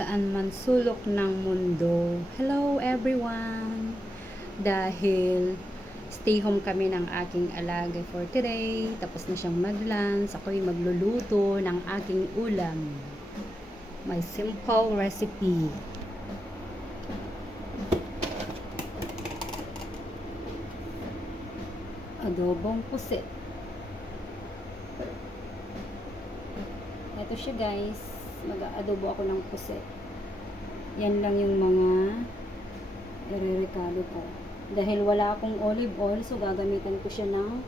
saan man sulok ng mundo. Hello everyone! Dahil stay home kami ng aking alaga for today, tapos na siyang mag-lunch, ako'y magluluto ng aking ulam. My simple recipe. Adobong pusit. Ito siya guys, mag-aadobo ako ng pusit. Yan lang yung mga irerekado ko. Dahil wala akong olive oil, so gagamitan ko siya ng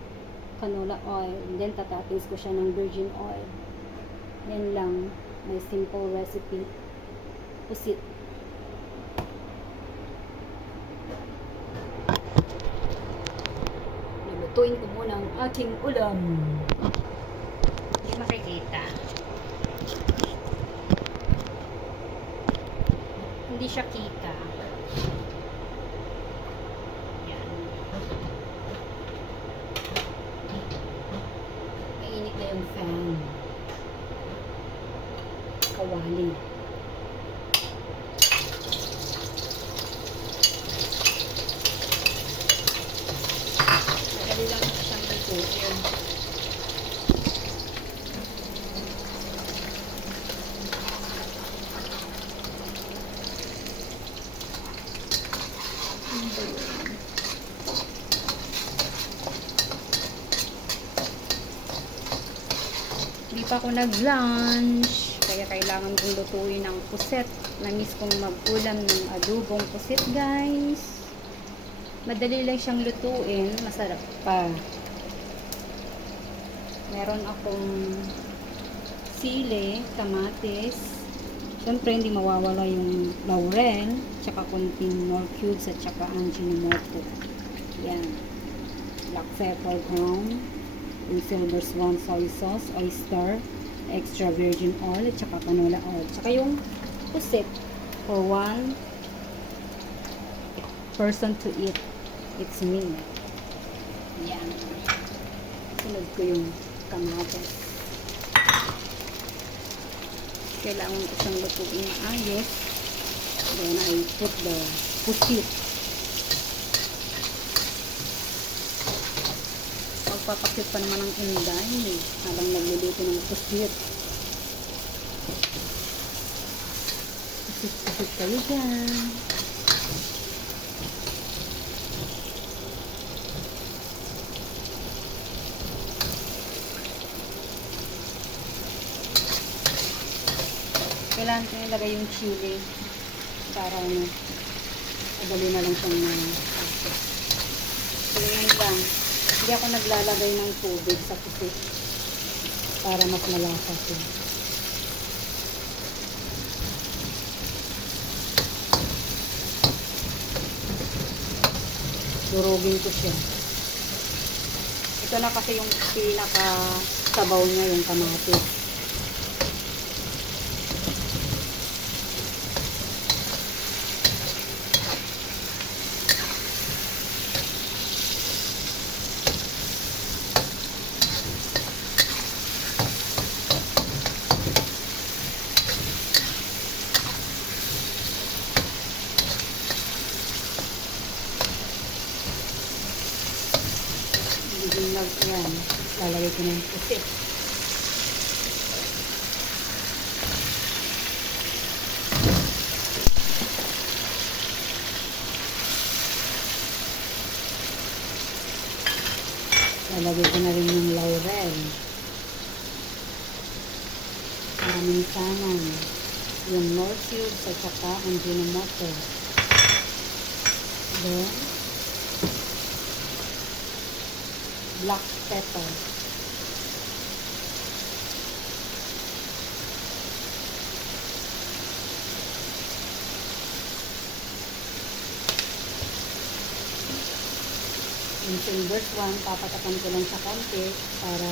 canola oil. Then tatapis ko siya ng virgin oil. Yan lang, my simple recipe. Pusit. Lulutuin ko muna ang aking ulam. Hindi makikita. Hindi siya kita. Yan. Mainit na yung fan. Kawali. Madali lang siyang lutuin. Hindi pa ako nag-lunch, kaya kailangan kong lutuin ang puset. Namiss kong mag-ulam ng adobong puset guys. Madali lang siyang lutuin, masarap pa. Meron akong sili, kamatis. Siyempre hindi mawawala yung laurel, tsaka konting nor cubes at tsaka Ajinomoto. Yan. Black pepper ground, yung silver swan soy sauce, oyster, extra virgin oil, at tsaka canola oil. Tsaka yung pusit for one person to eat. It's me. Yan. Sunod ko yung kamatis. Kailangan ko siyang lutuin na ayos. Then I put the pusit. Magpapakit pa naman ang inday habang nagluluto ng pusit. Pusit kayo dyan. Kailangan ko ilagay yung chili para madali na lang siyang tingnan lang. Hindi ako naglalagay ng tubig sa pusit para mas malasa siya. Durugin ko siya. Ito na kasi yung pinaka sabaw niya, yung kamatis. Yan, lalagay ko na yung pusit. Lalagay ko na rin yung laurel. Maminsanan. Yung nor cubes at saka Ajinomoto. Then, black pepper. Yung silver swan, papatakan ko lang sa konti para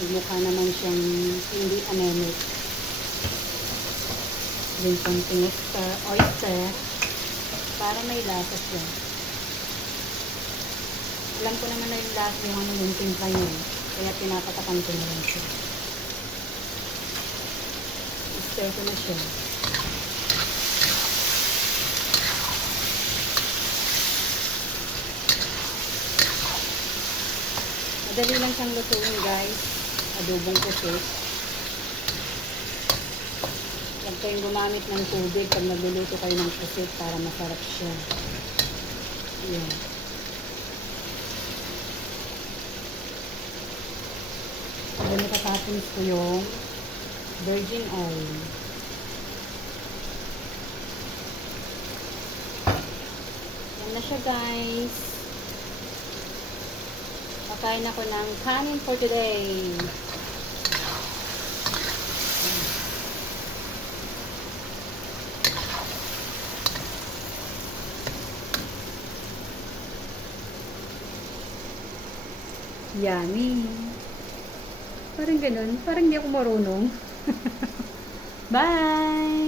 magmukha naman siyang hindi anemic. Then konting oyster para may lasa siya. Alam ko naman na yung lasa yung timpla niya. Kaya pinapatakan ko na lang siya. I-stir ko na siya. Madali lang siyang lutuin, guys. Adobong pusit. Huwag kayong gumamit ng tubig pag nagluluto kayo ng pusit para masarap siya. Ayan. Then, itatapos ko yung virgin oil. Yan na siya, guys. Pakain ako ng kanin for today. Yummy. Parang ganun. Parang hindi ako marunong. Bye!